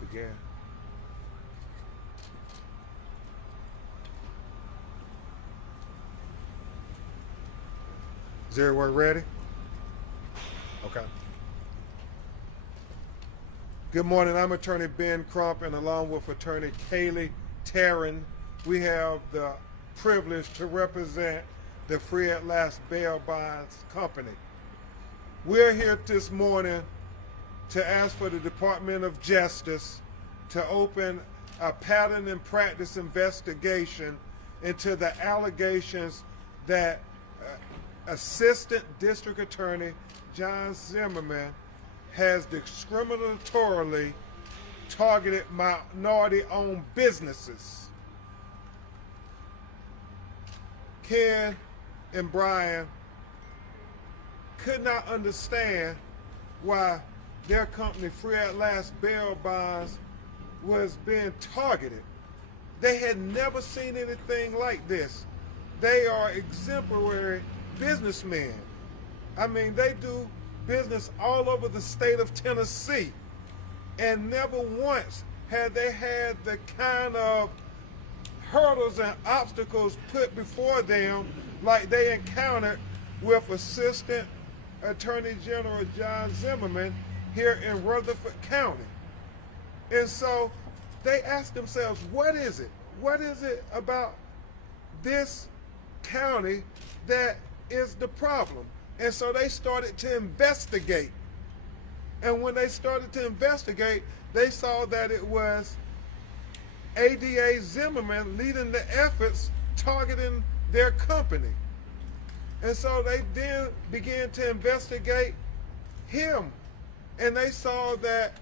Begin. Is everyone ready? Okay. Good morning. I'm Attorney Ben Crump, and along with Attorney Kaylee Taryn, we have the privilege to represent the Free at Last Bail Bonds Company. We're here this morning to ask for the Department of Justice to open a pattern and practice investigation into the allegations that Assistant District Attorney John Zimmerman has discriminatorily targeted minority-owned businesses. Ken and Brian could not understand why their company, Free at Last Bail Bonds, was being targeted. They had never seen anything like this. They are exemplary businessmen. I mean, they do business all over the state of Tennessee, and never once had they had the kind of hurdles and obstacles put before them like they encountered with Assistant Attorney General John Zimmerman here in Rutherford County. And so they asked themselves, what is it? What is it about this county that is the problem? And so they started to investigate. And when they started to investigate, they saw that it was ADA Zimmerman leading the efforts targeting their company. And so they then began to investigate him. And they saw that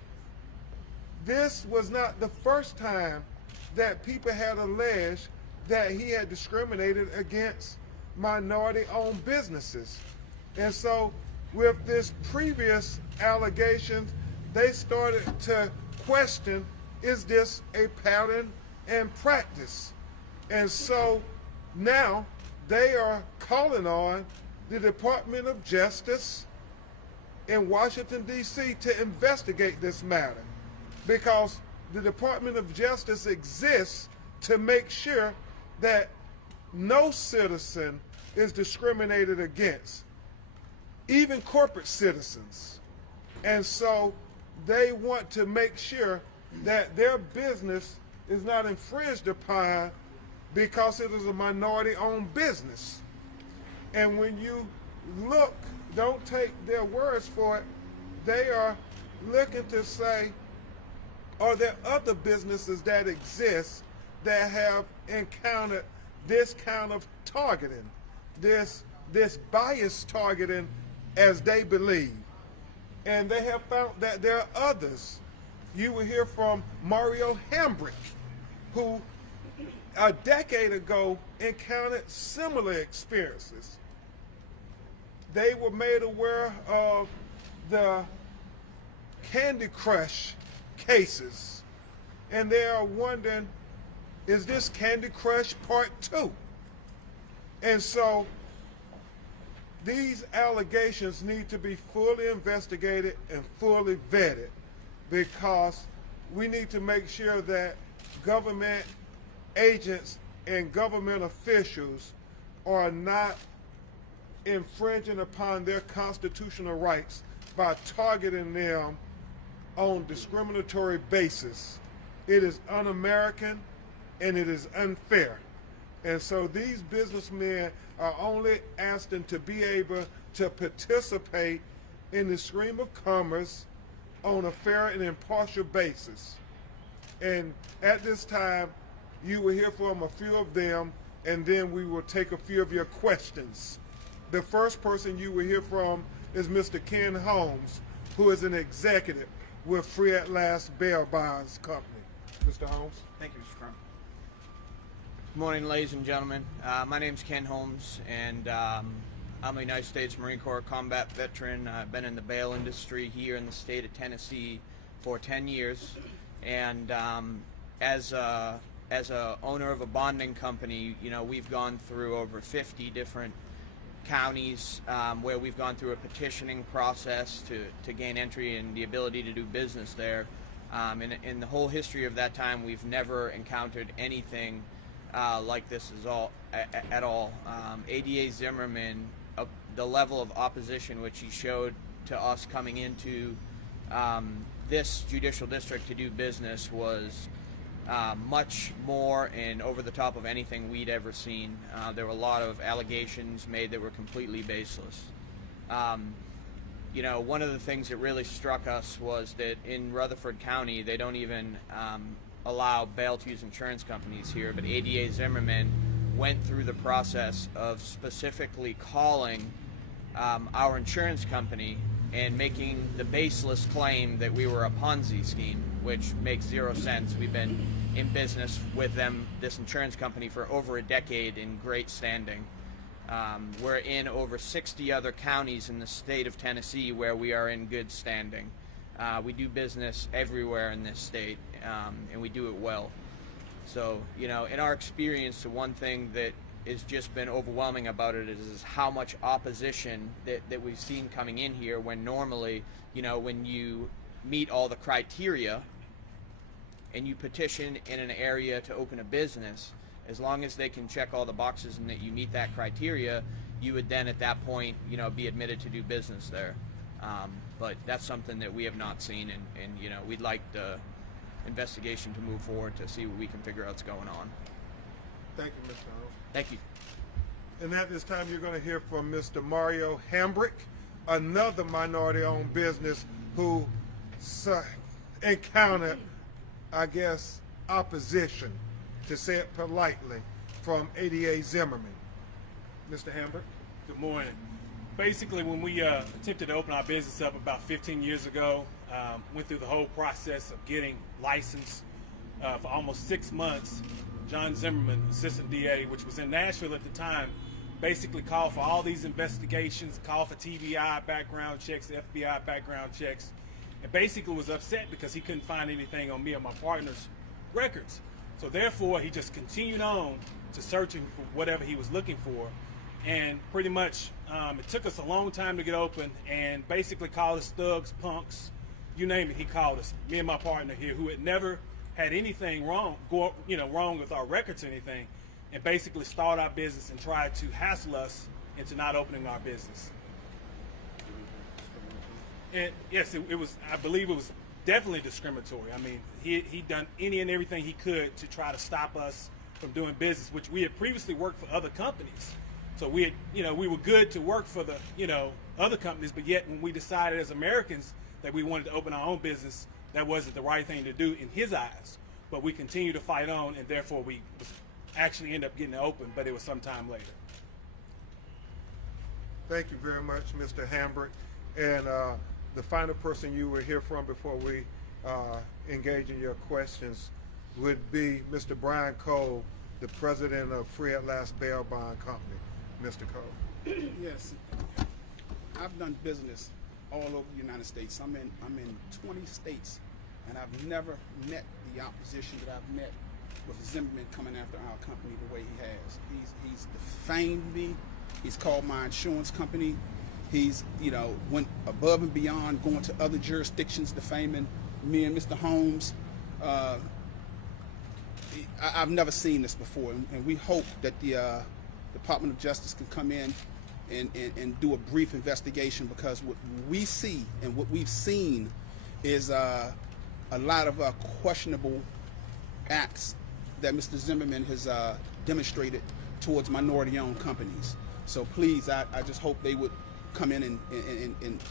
this was not the first time that people had alleged that he had discriminated against minority-owned businesses. And so with this previous allegations, they started to question, is this a pattern and practice? And so now they are calling on the Department of Justice in Washington, D.C. to investigate this matter, because the Department of Justice exists to make sure that no citizen is discriminated against, even corporate citizens. And so they want to make sure that their business is not infringed upon because it is a minority-owned business. And when you look, don't take their words for it, they are looking to say, are there other businesses that exist that have encountered this kind of targeting, this bias targeting as they believe? And they have found that there are others. You will hear from Mario Hambrick, who a decade ago encountered similar experiences. They were made aware of the Candy Crush cases, and they are wondering, is this Candy Crush Part 2? And so these allegations need to be fully investigated and fully vetted, because we need to make sure that government agents and government officials are not infringing upon their constitutional rights by targeting them on discriminatory basis. It is un-American and it is unfair. And so these businessmen are only asking to be able to participate in the stream of commerce on a fair and impartial basis. And at this time, you will hear from a few of them, and then we will take a few of your questions. The first person you will hear from is Mr. Ken Holmes, who is an executive with Free at Last Bail Bonds Company. Mr. Holmes. Thank you, Mr. Crump. Good morning, ladies and gentlemen. My name is Ken Holmes, and I'm a United States Marine Corps combat veteran. I've been in the bail industry here in the state of Tennessee for 10 years, and as a owner of a bonding company, you know, we've gone through over 50 different counties where we've gone through a petitioning process to gain entry and the ability to do business there. In the whole history of that time, we've never encountered anything like this at all. ADA Zimmerman, the level of opposition which he showed to us coming into this judicial district to do business was much more and over the top of anything we'd ever seen. There were a lot of allegations made that were completely baseless. You know, one of the things that really struck us was that in Rutherford County, they don't even allow bail to use insurance companies here, but ADA Zimmerman went through the process of specifically calling our insurance company and making the baseless claim that we were a Ponzi scheme, which makes zero sense. We've been in business with them, this insurance company, for over a decade in great standing. We're in over 60 other counties in the state of Tennessee where we are in good standing. We do business everywhere in this state, and we do it well. So, you know, in our experience, the one thing that has just been overwhelming about it is how much opposition that we've seen coming in here, when normally, you know, when you meet all the criteria and you petition in an area to open a business, as long as they can check all the boxes and that you meet that criteria, you would then at that point, you know, be admitted to do business there. But that's something that we have not seen, and you know, we'd like the investigation to move forward to see what we can figure out's going on. Thank you, Mr. Holmes. Thank you. And at this time, you're going to hear from Mr. Mario Hambrick, another minority-owned business who encountered, I guess, opposition, to say it politely, from ADA Zimmerman. Mr. Hambrick? Good morning. Basically, when we attempted to open our business up about 15 years ago, went through the whole process of getting licensed for almost 6 months. John Zimmerman, assistant DA, which was in Nashville at the time, basically called for all these investigations, called for TBI background checks, FBI background checks, and basically was upset because he couldn't find anything on me or my partner's records. So therefore, he just continued on to searching for whatever he was looking for. And pretty much, it took us a long time to get open, and basically called us thugs, punks, you name it, he called us. Me and my partner here, who had never had anything wrong with our records or anything, and basically stalled our business and tried to hassle us into not opening our business. And yes, it was, I believe it was definitely discriminatory. I mean, he done any and everything he could to try to stop us from doing business, which we had previously worked for other companies. So we had, we were good to work for the, other companies, but yet when we decided as Americans that we wanted to open our own business, that wasn't the right thing to do in his eyes. But we continued to fight on, and therefore we actually ended up getting it open, but it was sometime later. Thank you very much, Mr. Hambrick. And the final person you will hear from before we engage in your questions would be Mr. Brian Cole, the president of Free at Last Bail Bond Company. Mr. Cole. Yes, I've done business all over the United States. I'm in 20 states, and I've never met the opposition that I've met with Zimmerman coming after our company the way he has. He's defamed me. He's called my insurance company. He's went above and beyond, going to other jurisdictions, defaming me and Mr. Holmes. I've never seen this before, and we hope that the Department of Justice can come in and do a brief investigation, because what we see and what we've seen is a lot of questionable acts that Mr. Zimmerman has demonstrated towards minority-owned companies. So please, I just hope they would come in and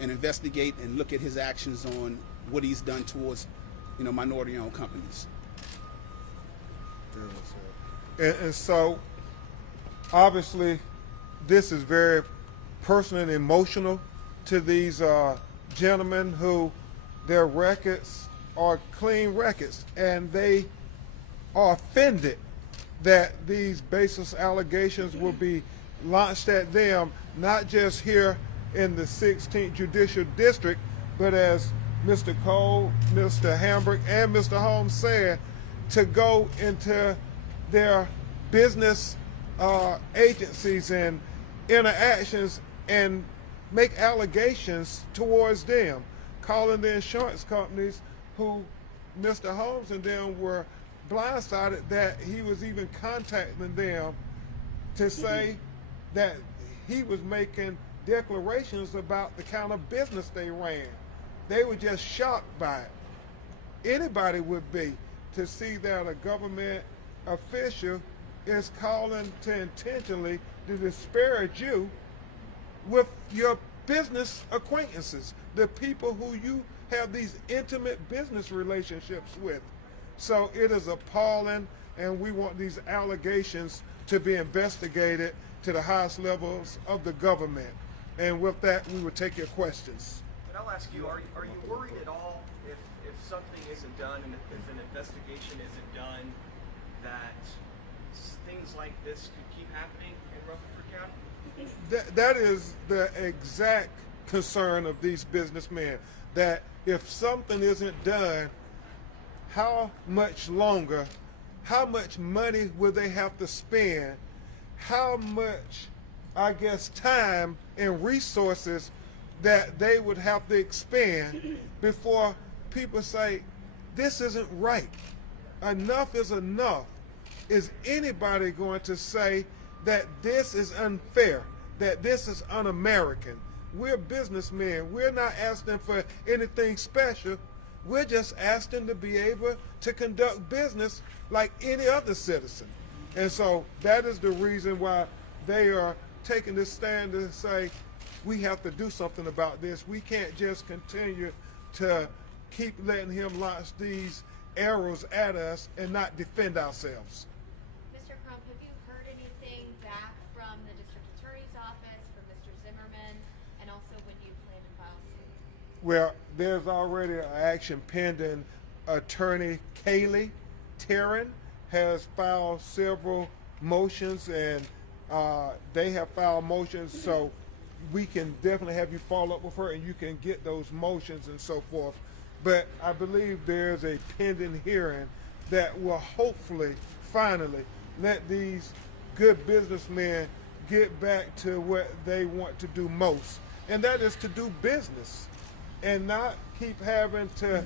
investigate and look at his actions on what he's done towards minority-owned companies. And so, obviously, this is very personal and emotional to these gentlemen who their records are clean records, and they are offended that these baseless allegations will be launched at them, not just here in the 16th Judicial District, but as Mr. Cole, Mr. Hambrick, and Mr. Holmes said, to go into their business agencies and interactions and make allegations towards them, calling the insurance companies who Mr. Holmes and them were blindsided that he was even contacting them to say that he was making declarations about the kind of business they ran. They were just shocked by it. Anybody would be, to see that a government official is calling to intentionally to disparage you with your business acquaintances, the people who you have these intimate business relationships with. So it is appalling, and we want these allegations to be investigated to the highest levels of the government. And with that, we will take your questions. And I'll ask you, are you worried at all if something isn't done and if an investigation isn't done, that things like this could keep happening in Rutherford County? That is the exact concern of these businessmen, that if something isn't done, how much longer, how much money will they have to spend, how much, I guess, time and resources that they would have to expend before people say, this isn't right. Enough is enough. Is anybody going to say that this is unfair, that this is un-American? We're businessmen. We're not asking for anything special. We're just asking to be able to conduct business like any other citizen. And so that is the reason why they are taking this stand to say, we have to do something about this. We can't just continue to keep letting him launch these arrows at us and not defend ourselves. Mr. Crump, have you heard anything back from the district attorney's office, from Mr. Zimmerman, and also when you plan to file suit? Well, there's already an action pending. Attorney Kaylee Taryn has filed several motions, and they have filed motions, so we can definitely have you follow up with her and you can get those motions and so forth. But I believe there's a pending hearing that will hopefully, finally, let these good businessmen get back to what they want to do most, and that is to do business and not keep having to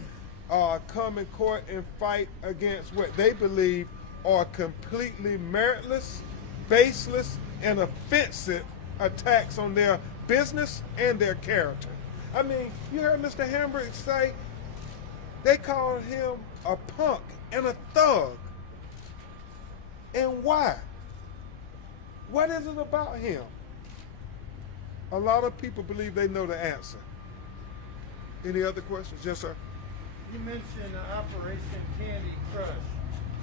come in court and fight against what they believe are completely meritless, baseless, and offensive attacks on their business and their character. I mean, you heard Mr. Hambrick say they called him a punk and a thug. And why? What is it about him? A lot of people believe they know the answer. Any other questions? Yes, sir. You mentioned Operation Candy Crush.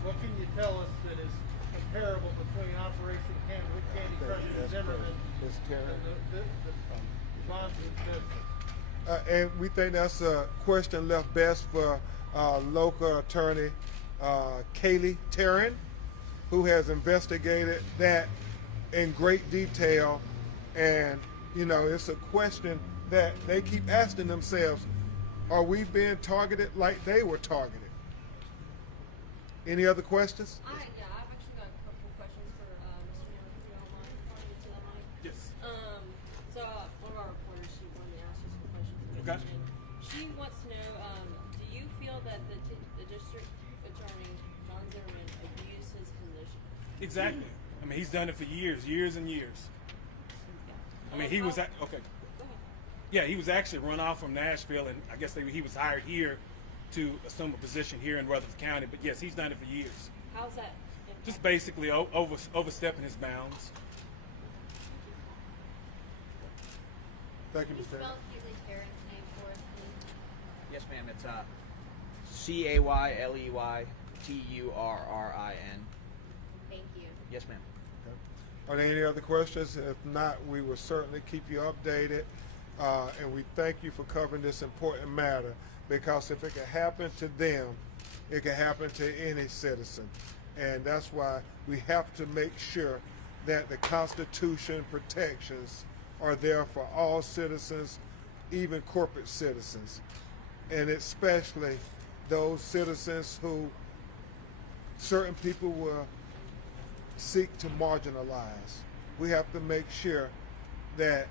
What can you tell us that is comparable between Operation Candy Crush and Zimmerman and the Johnson's business? And we think that's a question left best for local attorney Kaylee Taryn, who has investigated that in great detail. And, you know, it's a question that they keep asking themselves, are we being targeted like they were targeted? Any other questions? I've actually got a couple questions for Mr. Young, if you don't mind. Want to get to that mic? Yes. So one of our reporters, she wanted to ask you some questions. Okay. She wants to know, do you feel that the district attorney, John Zimmerman, abused his position? Exactly. I mean, he's done it for years and years. I mean, he was okay. Go ahead. Yeah, he was actually run off from Nashville, and I guess he was hired here to assume a position here in Rutherford County. But yes, he's done it for years. How's that? Just basically overstepping his bounds. Thank you, Can you Mr. spell Taryn. Kaylee Taryn's name for us, please? Yes, ma'am. It's CAYLEYTURRIN. Thank you. Yes, ma'am. Are there any other questions? If not, we will certainly keep you updated. And we thank you for covering this important matter, because if it can happen to them, it can happen to any citizen. And that's why we have to make sure that the Constitution protections are there for all citizens, even corporate citizens, and especially those citizens who certain people will seek to marginalize. We have to make sure that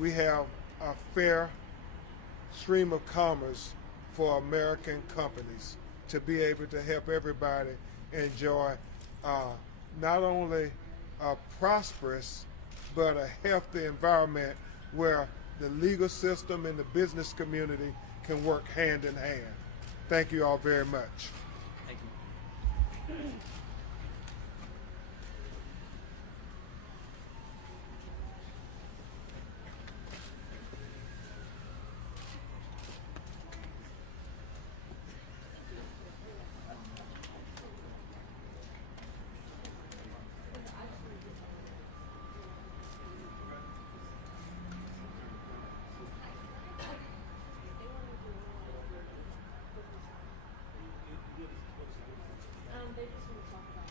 we have a fair stream of commerce for American companies to be able to help everybody enjoy not only a prosperous but a healthy environment where the legal system and the business community can work hand in hand. Thank you all very much. Thank you. They just want to talk about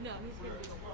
No, he's going to do the